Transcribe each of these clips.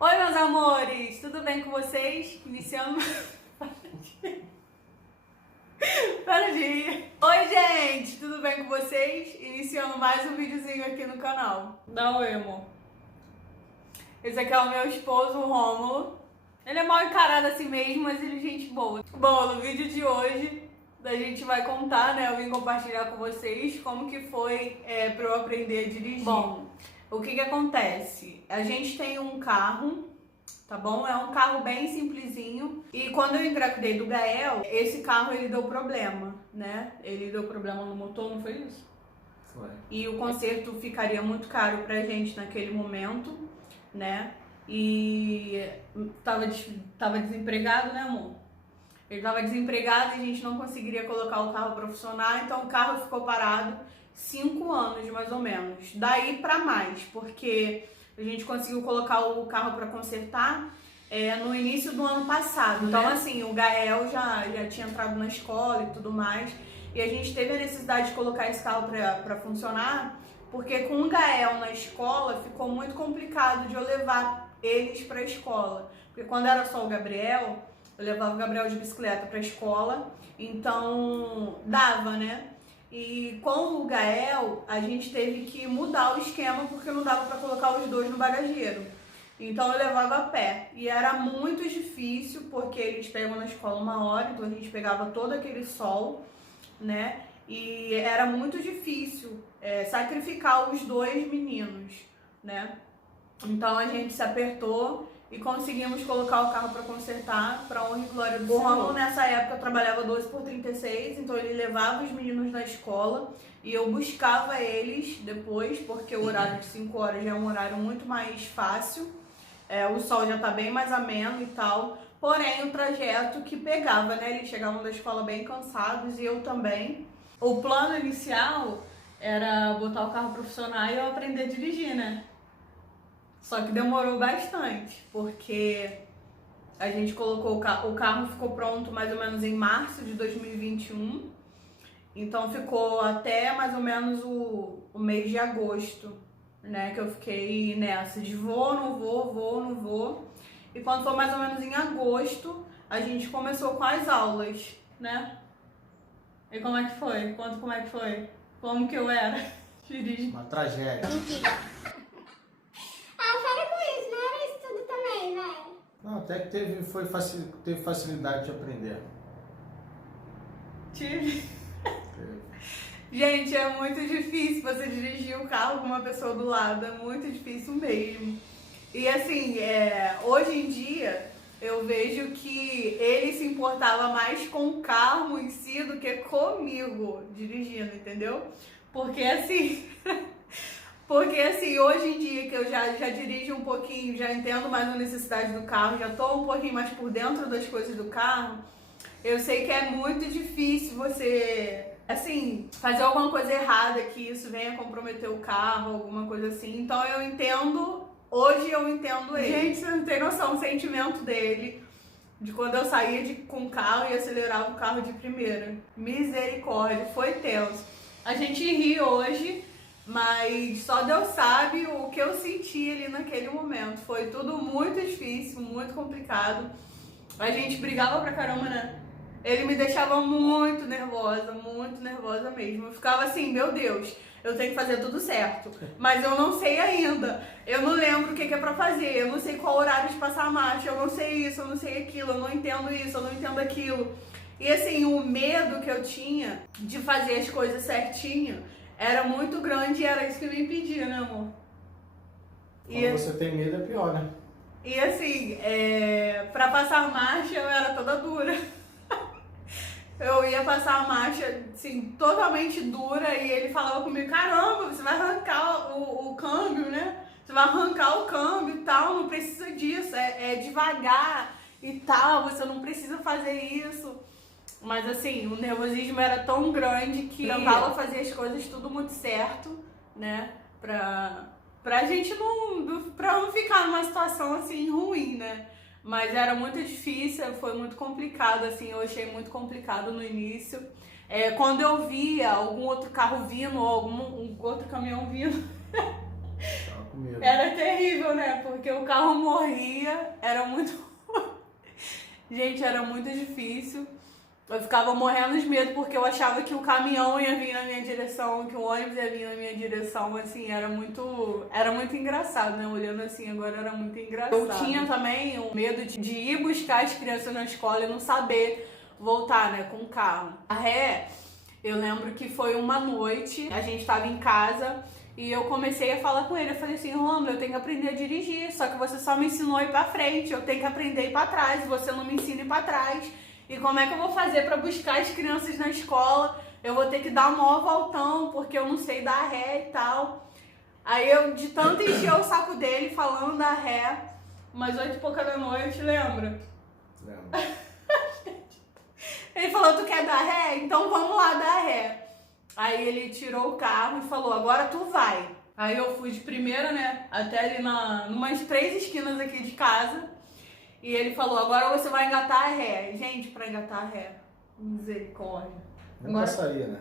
Oi, meus amores, tudo bem com vocês? Iniciando. Para de rir. Oi, gente, tudo bem com vocês? Iniciando mais um videozinho aqui no canal. Dá um oi, amor. Esse aqui é o meu esposo, o Rômulo. Ele é mal encarado assim mesmo, mas ele é gente boa. Bom, no vídeo de hoje, a gente vai contar, né? Eu vim compartilhar com vocês como que foi pra eu aprender a dirigir. Bom, o que acontece? A gente tem um carro, tá bom? É um carro bem simplesinho. E quando eu engravidei do Gael, esse carro ele deu problema, né? Ele deu problema no motor, não foi isso? Foi. E o conserto ficaria muito caro pra gente naquele momento, né? E tava desempregado, né, amor? Ele tava desempregado e a gente não conseguiria colocar o carro pra funcionar, então o carro ficou parado 5 anos, mais ou menos. Daí pra mais, porque a gente conseguiu colocar o carro pra consertar no início do ano passado. Então, assim, o Gael já tinha entrado na escola e tudo mais, e a gente teve a necessidade de colocar esse carro pra funcionar, porque com o Gael na escola ficou muito complicado de eu levar eles pra escola. Porque quando era só o Gabriel, eu levava o Gabriel de bicicleta pra escola, então dava, né? E com o Gael, a gente teve que mudar o esquema porque não dava pra colocar os dois no bagageiro. Então eu levava a pé. E era muito difícil porque eles pegam na escola 1 hora, então a gente pegava todo aquele sol, né? E era muito difícil sacrificar os dois meninos, né? Então a gente se apertou e conseguimos colocar o carro para consertar, para honra e glória do Senhor. O Rômulo nessa época trabalhava 12x36, então ele levava os meninos na escola e eu buscava eles depois, porque o horário de 5 horas já é um horário muito mais fácil, o sol já tá bem mais ameno e tal, porém o trajeto que pegava, né, eles chegavam da escola bem cansados e eu também. O plano inicial era botar o carro para funcionar e eu aprender a dirigir, né? Só que demorou bastante, porque a gente colocou o carro ficou pronto mais ou menos em março de 2021, então ficou até mais ou menos o mês de agosto, né, que eu fiquei nessa de vou, não vou, e quando foi mais ou menos em agosto, a gente começou com as aulas, né? E como é que foi? Conta como é que foi? Como que eu era? Dirige. Uma tragédia. Não, até que teve facilidade de aprender. Tive. Gente, é muito difícil você dirigir o carro com uma pessoa do lado, é muito difícil mesmo. E assim, hoje em dia eu vejo que ele se importava mais com o carro em si do que comigo dirigindo, entendeu? Porque assim, hoje em dia que eu já dirijo um pouquinho, já entendo mais a necessidade do carro, já tô um pouquinho mais por dentro das coisas do carro, eu sei que é muito difícil você, assim, fazer alguma coisa errada que isso venha comprometer o carro, alguma coisa assim. Então eu entendo, hoje eu entendo ele. Gente, você não tem noção o sentimento dele, de quando eu saía com o carro e acelerava o carro de primeira. Misericórdia, foi tenso. A gente ri hoje, mas só Deus sabe o que eu senti ali naquele momento. Foi tudo muito difícil, muito complicado. A gente brigava pra caramba, né? Ele me deixava muito nervosa mesmo. Eu ficava assim, meu Deus, eu tenho que fazer tudo certo. Mas eu não sei ainda. Eu não lembro o que é pra fazer. Eu não sei qual horário de passar a marcha. Eu não sei isso, eu não sei aquilo. Eu não entendo isso, eu não entendo aquilo. E assim, o medo que eu tinha de fazer as coisas certinho era muito grande e era isso que me impedia, né, amor? Quando você tem medo é pior, né? E assim, pra passar a marcha eu era toda dura. Eu ia passar a marcha, assim, totalmente dura e ele falava comigo, caramba, você vai arrancar o câmbio, né? Você vai arrancar o câmbio e tal, não precisa disso, é devagar e tal, você não precisa fazer isso. Mas assim, o nervosismo era tão grande que eu tentava fazer as coisas tudo muito certo, né? Pra gente pra não ficar numa situação assim ruim, né? Mas era muito difícil, foi muito complicado, assim, eu achei muito complicado no início. Quando eu via algum outro carro vindo, ou algum outro caminhão vindo, com medo. Era terrível, né? Porque o carro morria, era muito... Gente, era muito difícil. Eu ficava morrendo de medo porque eu achava que o caminhão ia vir na minha direção, que o ônibus ia vir na minha direção, assim, era muito engraçado, né? Olhando assim agora era muito engraçado. Eu tinha também o medo de ir buscar as crianças na escola e não saber voltar, né, com o carro. A ré, eu lembro que foi uma noite, a gente estava em casa e eu comecei a falar com ele, eu falei assim, Romulo, eu tenho que aprender a dirigir, só que você só me ensinou a ir pra frente, eu tenho que aprender a ir pra trás, você não me ensina a ir pra trás. E como é que eu vou fazer pra buscar as crianças na escola? Eu vou ter que dar um maior voltão, porque eu não sei dar ré e tal. Aí eu, de tanto encher o saco dele falando da ré, umas 8h pouca da noite, lembra? Lembro. Ele falou, tu quer dar ré? Então vamos lá dar ré. Aí ele tirou o carro e falou, agora tu vai. Aí eu fui de primeira, né, até ali numas 3 esquinas aqui de casa. E ele falou, agora você vai engatar a ré. Gente, pra engatar a ré, misericórdia. Nunca saía, né?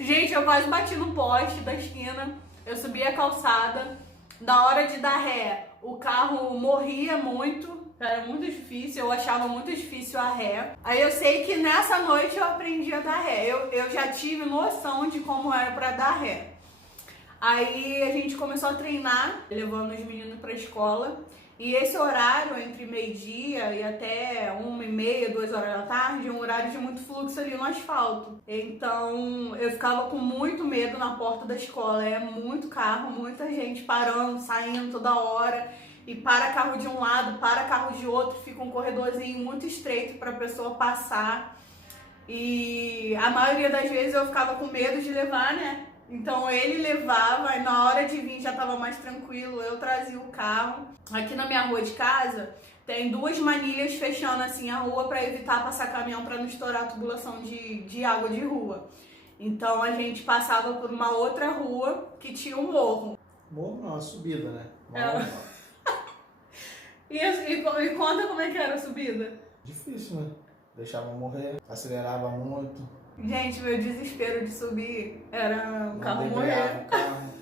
Gente, eu quase bati no poste da esquina. Eu subi a calçada. Na hora de dar ré, o carro morria muito. Era muito difícil, eu achava muito difícil a ré. Aí eu sei que nessa noite eu aprendi a dar ré. Eu já tive noção de como era pra dar ré. Aí a gente começou a treinar, levando os meninos pra escola. E esse horário, entre meio-dia e até 1h30, 2h da tarde, é um horário de muito fluxo ali no asfalto. Então, eu ficava com muito medo na porta da escola. É muito carro, muita gente parando, saindo toda hora. E para carro de um lado, para carro de outro, fica um corredorzinho muito estreito para a pessoa passar. E a maioria das vezes eu ficava com medo de levar, né? Então ele levava e na hora de vir já estava mais tranquilo, eu trazia o carro. Aqui na minha rua de casa tem 2 manilhas fechando assim a rua para evitar passar caminhão para não estourar a tubulação de água de rua. Então a gente passava por uma outra rua que tinha um morro. Morro não, uma subida, né? E conta como é que era a subida? Difícil, né? Deixava morrer, acelerava muito. Gente, meu desespero de subir era o carro Não morrer. debreava o carro.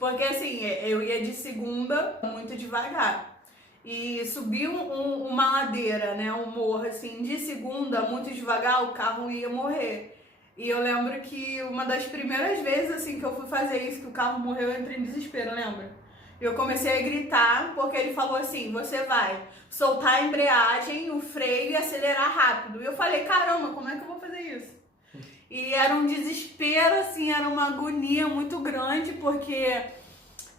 Porque assim, eu ia de segunda muito devagar. E subir uma ladeira, né, um morro assim, de segunda muito devagar, o carro ia morrer. E eu lembro que uma das primeiras vezes assim que eu fui fazer isso, que o carro morreu, eu entrei em desespero, lembra? Eu comecei a gritar, porque ele falou assim, você vai soltar a embreagem, o freio e acelerar rápido. E eu falei, caramba, como é que eu vou fazer isso? E era um desespero, assim, era uma agonia muito grande, porque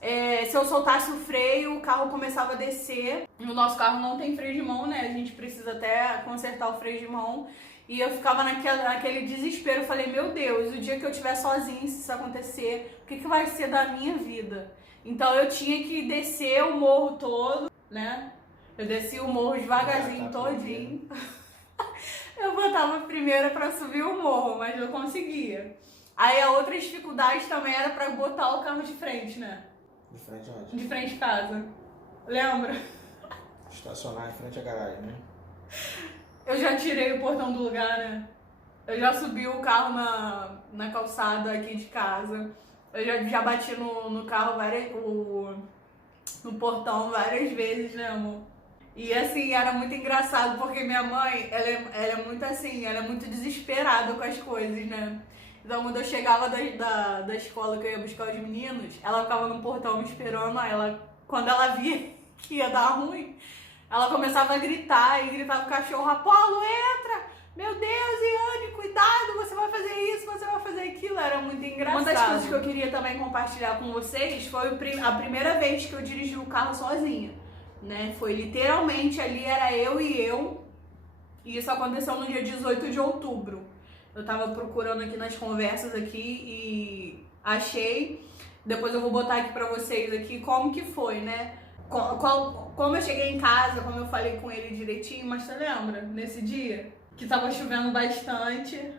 se eu soltasse o freio, o carro começava a descer. E o nosso carro não tem freio de mão, né? A gente precisa até consertar o freio de mão. E eu ficava naquele desespero, eu falei, meu Deus, o dia que eu estiver sozinha, se isso acontecer, o que vai ser da minha vida? Então eu tinha que descer o morro todo, né? Eu desci o morro devagarzinho, todinho. Eu botava a primeira pra subir o morro, mas eu conseguia. Aí a outra dificuldade também era pra botar o carro de frente, né? De frente onde? De frente de casa. Lembra? Estacionar em frente à garagem, né? Eu já tirei o portão do lugar, né? Eu já subi o carro na calçada aqui de casa. Eu já bati no carro no portão várias vezes, né, amor? E assim, era muito engraçado porque minha mãe, ela é muito assim, ela é muito desesperada com as coisas, né? Então quando eu chegava da escola que eu ia buscar os meninos, ela ficava no portão me esperando, quando ela via que ia dar ruim, ela começava a gritar e gritava pro cachorro, Apolo, entra! Meu Deus, Iane, cuidado, você vai fazer isso, você vai fazer aquilo. Era muito engraçado. Uma das coisas que eu queria também compartilhar com vocês foi a primeira vez que eu dirigi o carro sozinha, né? Foi literalmente ali, era eu. E isso aconteceu no dia 18 de outubro. Eu tava procurando aqui nas conversas aqui e achei. Depois eu vou botar aqui pra vocês aqui como que foi, né? Como eu cheguei em casa, como eu falei com ele direitinho, mas você lembra? Nesse dia? Que tava chovendo bastante,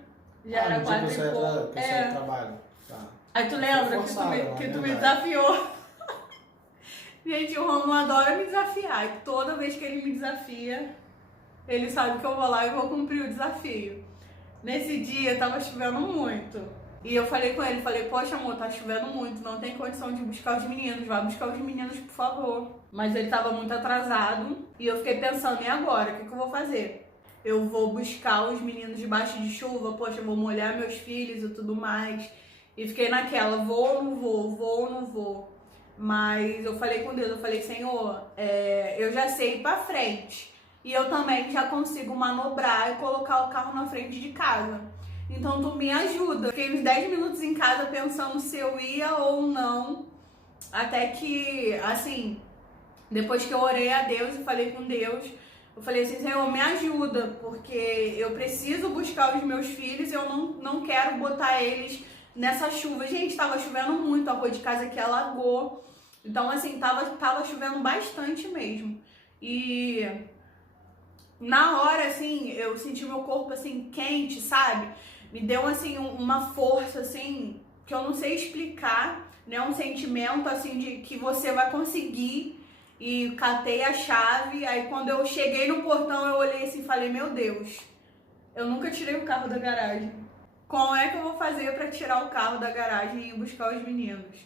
já era 4h pouco. Trabalho. Tá. Aí tu lembra que tu me desafiou? Gente, o Romulo adora me desafiar. E toda vez que ele me desafia, ele sabe que eu vou lá e vou cumprir o desafio. Nesse dia tava chovendo muito. E eu falei com ele, falei, poxa amor, tá chovendo muito, não tem condição de buscar os meninos, vai buscar os meninos, por favor. Mas ele tava muito atrasado e eu fiquei pensando, e agora? O que eu vou fazer? Eu vou buscar os meninos debaixo de chuva, poxa, eu vou molhar meus filhos e tudo mais. E fiquei naquela, vou ou não vou, vou ou não vou. Mas eu falei com Deus, eu falei, Senhor, eu já sei ir pra frente. E eu também já consigo manobrar e colocar o carro na frente de casa. Então tu me ajuda. Fiquei uns 10 minutos em casa pensando se eu ia ou não. Até que, assim, depois que eu orei a Deus e falei com Deus, eu falei assim, Senhor, me ajuda, porque eu preciso buscar os meus filhos e eu não quero botar eles nessa chuva. Gente, tava chovendo muito, a rua de casa aqui alagou. Então, assim, tava chovendo bastante mesmo. E na hora, assim, eu senti meu corpo, assim, quente, sabe? Me deu, assim, uma força, assim, que eu não sei explicar, né? Um sentimento, assim, de que você vai conseguir. E catei a chave, aí quando eu cheguei no portão, eu olhei assim e falei, meu Deus, eu nunca tirei o carro da garagem. Como é que eu vou fazer pra tirar o carro da garagem e buscar os meninos?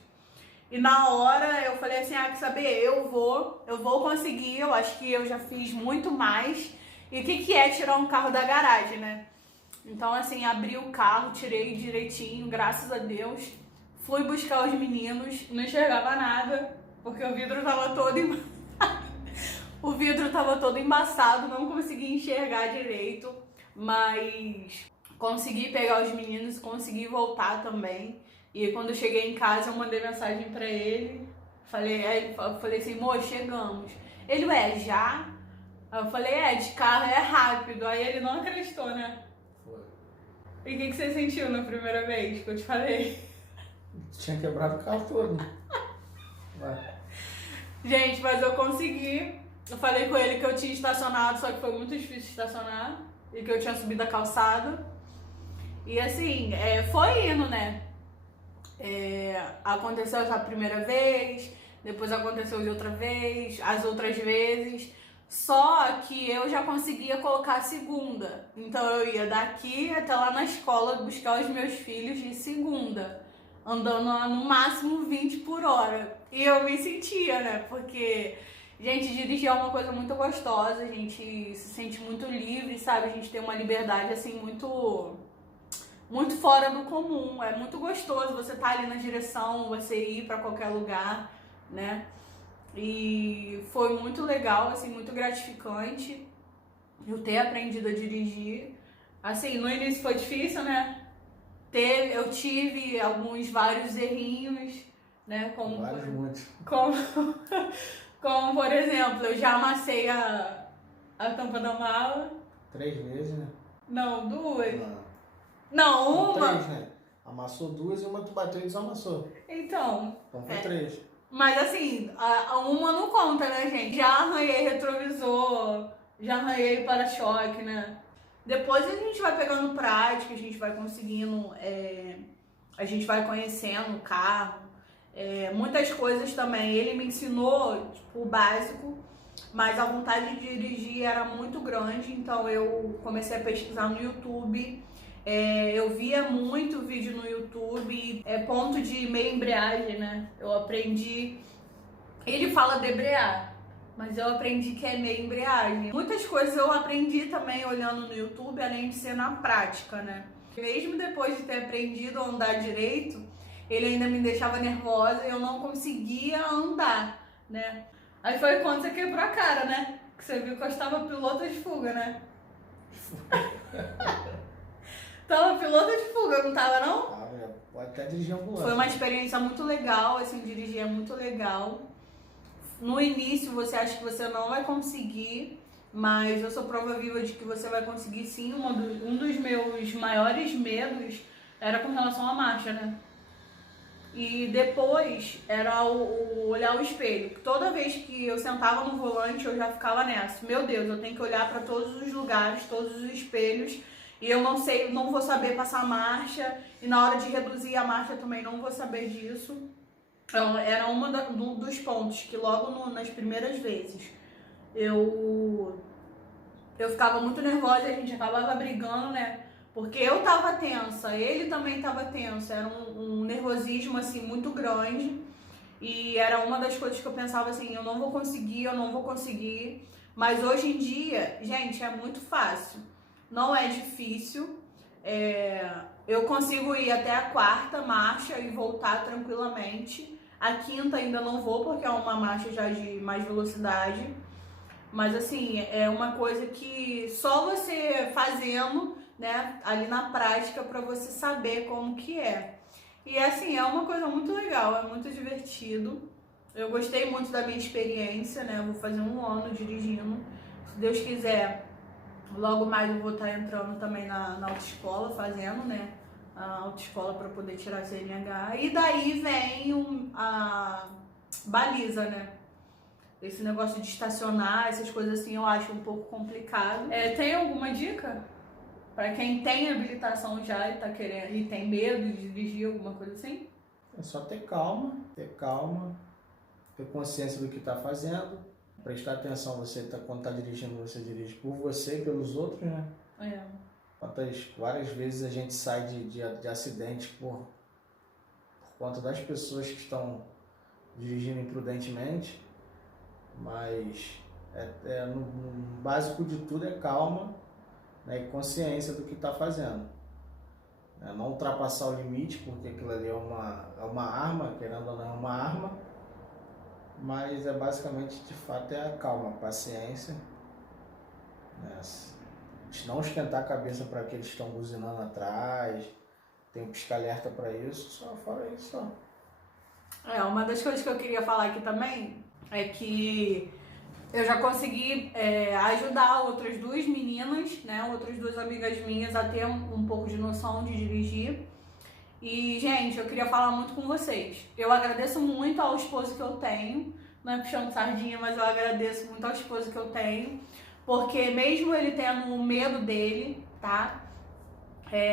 E na hora eu falei assim, quer saber? Eu vou conseguir, eu acho que eu já fiz muito mais. E o que é tirar um carro da garagem, né? Então assim, abri o carro, tirei direitinho, graças a Deus. Fui buscar os meninos, não enxergava nada, porque o vidro tava todo embaçado. O vidro tava todo embaçado, não consegui enxergar direito. Mas consegui pegar os meninos, consegui voltar também. E quando eu cheguei em casa, eu mandei mensagem pra ele. Falei assim, amor, chegamos. Ele, já? Aí eu falei, de carro é rápido. Aí ele não acreditou, né? Foi. E o que você sentiu na primeira vez que eu te falei? Tinha quebrado o carro todo. Vai. Gente, mas eu consegui. Eu falei com ele que eu tinha estacionado, só que foi muito difícil estacionar. E que eu tinha subido a calçada. E assim, foi indo, né? Aconteceu essa primeira vez, depois aconteceu de outra vez, as outras vezes. Só que eu já conseguia colocar a segunda. Então eu ia daqui até lá na escola buscar os meus filhos de segunda, andando no máximo 20 por hora. E eu me sentia, né? Porque, gente, dirigir é uma coisa muito gostosa, a gente se sente muito livre, sabe? A gente tem uma liberdade, assim, muito fora do comum. É muito gostoso você estar ali na direção, você ir pra qualquer lugar, né? E foi muito legal, assim, muito gratificante eu ter aprendido a dirigir. Assim, no início foi difícil, né? Eu tive vários errinhos, né? Muitos. Como, por exemplo, eu já amassei a tampa da mala. 3 vezes, né? Não, 2. Não, uma. 3, né? Amassou 2 e uma tu bateu e desamassou. Então foi 3. Mas assim, uma não conta, né, gente? Já arranhei retrovisor, já arranhei para-choque, né? Depois a gente vai pegando prática, a gente vai conseguindo, a gente vai conhecendo o carro, muitas coisas também. Ele me ensinou, tipo, o básico, mas a vontade de dirigir era muito grande, então eu comecei a pesquisar no YouTube. Eu via muito vídeo no YouTube, ponto de meia embreagem, né? Eu aprendi. Ele fala debrear, mas eu aprendi que é meia embreagem. Muitas coisas eu aprendi também olhando no YouTube, além de ser na prática, né? Mesmo depois de ter aprendido a andar direito, ele ainda me deixava nervosa e eu não conseguia andar, né? Aí foi quando você quebrou a cara, né? Que você viu que eu estava piloto de fuga, né? Tava piloto de fuga, não tava não? Tava, pode até dirigir ambulância. Foi uma experiência muito legal, assim, dirigir é muito legal. No início você acha que você não vai conseguir, mas eu sou prova viva de que você vai conseguir sim. Um dos meus maiores medos era com relação à marcha, né? E depois era o olhar o espelho. Toda vez que eu sentava no volante eu já ficava nessa. Meu Deus, eu tenho que olhar para todos os lugares, todos os espelhos. E eu não vou saber passar a marcha, e na hora de reduzir a marcha também não vou saber disso. Então, era um dos pontos que logo nas primeiras vezes eu ficava muito nervosa e a gente acabava brigando, né? Porque eu tava tensa, ele também tava tenso, era um nervosismo assim muito grande. E era uma das coisas que eu pensava assim, eu não vou conseguir. Mas hoje em dia, gente, é muito fácil. Não é difícil. Eu consigo ir até a quarta marcha e voltar tranquilamente. A quinta ainda não vou, porque é uma marcha já de mais velocidade. Mas assim, é uma coisa que só você fazendo, né, ali na prática para você saber como que é. E assim, é uma coisa muito legal, é muito divertido. Eu gostei muito da minha experiência, né? Eu vou fazer 1 ano dirigindo. Se Deus quiser, logo mais eu vou estar entrando também na autoescola, fazendo, né? A autoescola para poder tirar a CNH. E daí vem a baliza, né? Esse negócio de estacionar, essas coisas assim, eu acho um pouco complicado. Tem alguma dica? Pra quem tem habilitação já e tá querendo e tem medo de dirigir, alguma coisa assim? É só ter calma, ter consciência do que está fazendo, prestar atenção, quando está dirigindo, você dirige por você e pelos outros, né? Várias vezes a gente sai de acidentes por conta das pessoas que estão dirigindo imprudentemente, mas no básico de tudo é calma, né, e consciência do que está fazendo. Não ultrapassar o limite, porque aquilo ali é uma arma, querendo ou não é uma arma, mas basicamente, de fato, a calma, a paciência, né? Não esquentar a cabeça para que eles estão buzinando atrás, tem um pisca-alerta para isso, só fora isso. Só. Uma das coisas que eu queria falar aqui também é que eu já consegui ajudar outras 2 meninas, né, outras 2 amigas minhas a ter um pouco de noção de dirigir. E, gente, eu queria falar muito com vocês. Eu agradeço muito ao esposo que eu tenho, não é puxando sardinha, mas eu agradeço muito ao esposo que eu tenho, porque mesmo ele tendo o medo dele, tá?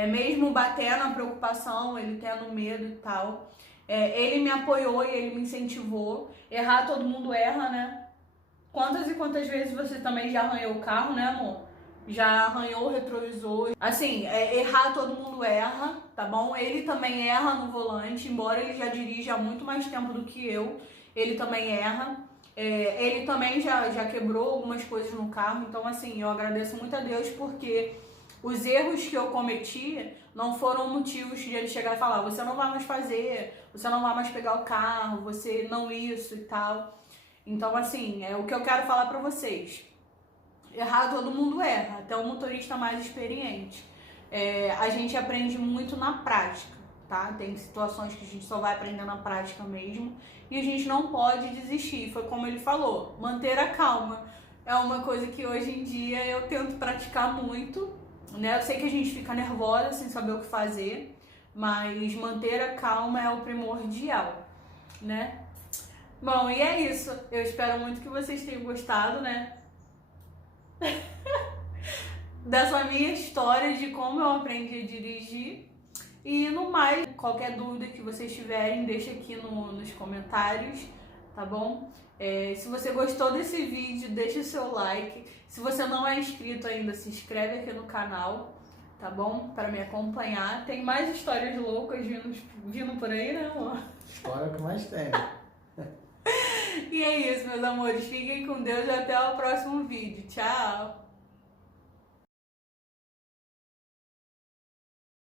Mesmo batendo a preocupação, ele tendo medo e tal, ele me apoiou e ele me incentivou. Errar, todo mundo erra, né? Quantas e quantas vezes você também já arranhou o carro, né, amor? Já arranhou o retrovisor. Assim, errar todo mundo erra, tá bom? Ele também erra no volante, embora ele já dirija há muito mais tempo do que eu. Ele também erra. Ele também já quebrou algumas coisas no carro. Então, assim, eu agradeço muito a Deus porque os erros que eu cometi não foram motivos de ele chegar e falar: você não vai mais fazer, você não vai mais pegar o carro, você não isso e tal. Então, assim, é o que eu quero falar pra vocês. Errar, todo mundo erra, até o motorista mais experiente. A gente aprende muito na prática, tá? Tem situações que a gente só vai aprender na prática mesmo. E a gente não pode desistir. Foi como ele falou, manter a calma. É uma coisa que hoje em dia eu tento praticar muito, né? Eu sei que a gente fica nervosa sem saber o que fazer, mas manter a calma é o primordial, né? Bom, e é isso. Eu espero muito que vocês tenham gostado, né? Dessa minha história de como eu aprendi a dirigir. E no mais, qualquer dúvida que vocês tiverem, deixa aqui nos comentários, tá bom? Se você gostou desse vídeo, deixa o seu like. Se você não é inscrito ainda, se inscreve aqui no canal, tá bom? Para me acompanhar. Tem mais histórias loucas vindo por aí, né, amor? História que mais tem. E é isso, meus amores. Fiquem com Deus e até o próximo vídeo. Tchau!